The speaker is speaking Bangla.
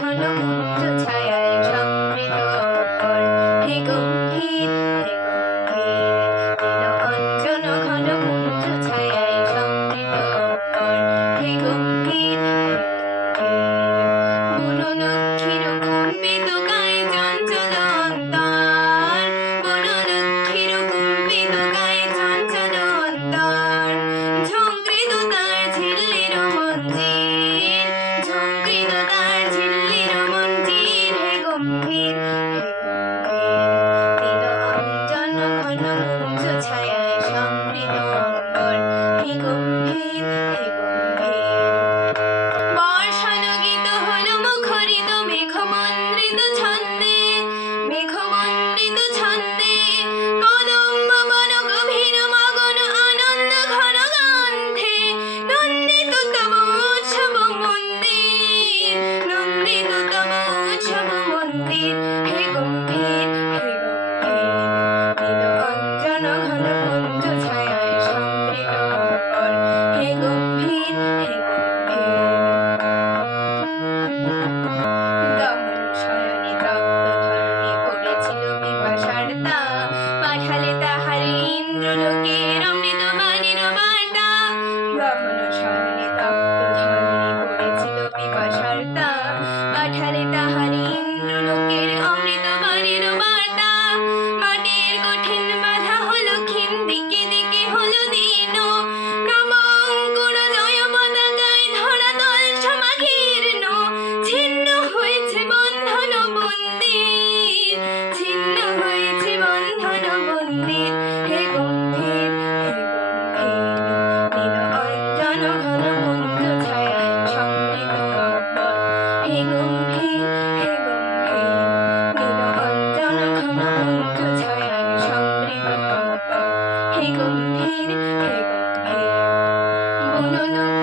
ঘন কুঞ্জ ছায়ায় সমৃত অঙ্গর, হে গম্ভীর হে গম্ভীর নীল অঞ্জন ঘন কুঞ্জ ছায়ায় সমৃত অঙ্গর, হে গম্ভীর হে গম্ভীর বনলক্ষ্মীর কম্পিত গায়ে চঞ্চল অন্তর, বনলক্ষ্মীর কম্পিত গায়ে চঞ্চল অন্তর, ঝঙ্কৃত তার ঝিল্লির মঞ্জির, ঝঙ্কৃত তার ঝিল্লির মঞ্জির, হে গম্ভীর হে গম্ভীর নীল অঞ্জন ঘন কুঞ্জ ছায়ায় সমৃত অঙ্গর, হে গম্ভীর হে গম্ভীর বর্ষানুগীত হলো মুখরিত মেঘমন্দ্রিত ছন্দে, মেঘমন্দ্রিত ছন্দে কদম্ব বন গভীর মগন আনন্দ ঘন গন্ধে, নন্দিত তব উৎসব মন্দির, নন্দিত তব উৎসব মন্দির, হে গম্ভীর হে গম্ভীর নীল অঞ্জন ঘন কুঞ্জ ছায়ায় সমৃত অঙ্গর, হে গম্ভীর হে গম্ভীর দমন শয়নে তপ্ত ধরণী পড়েছিল পিপাসার তা, পাঠালে তাহারে ইন্দ্রলোকের অমৃত বাণীর বার্তা, দমন শয়নে তপ্ত ধরণী পড়েছিল পিপাসার তা, পাঠালে তাহারে ইন্দ্রলোকের অমৃত বাণীর বার্তা, মাটির কঠিন বাধা হলো ক্ষীণ, দিকে দিকে হলো দীন, নব অঙ্কুর জয় পতাকায় ধরাতল সমাঘীর্ণ, ছিন্ন হয়েছে বন্ধন বন্দির, ছিন্ন হয়েছে বন্ধন বন্দির, হে গম্ভীর হে গম্ভীর নীল অঞ্জন ঘন কুঞ্জ ছায়ায় সমৃত অঙ্গর, হে গম্ভীর হে গম্ভীর নীল অঞ্জন ঘন কুঞ্জ ছায়ায় সমৃত অঙ্গর, হে গম্ভীর হে গম্ভীর বনলক্ষ্মী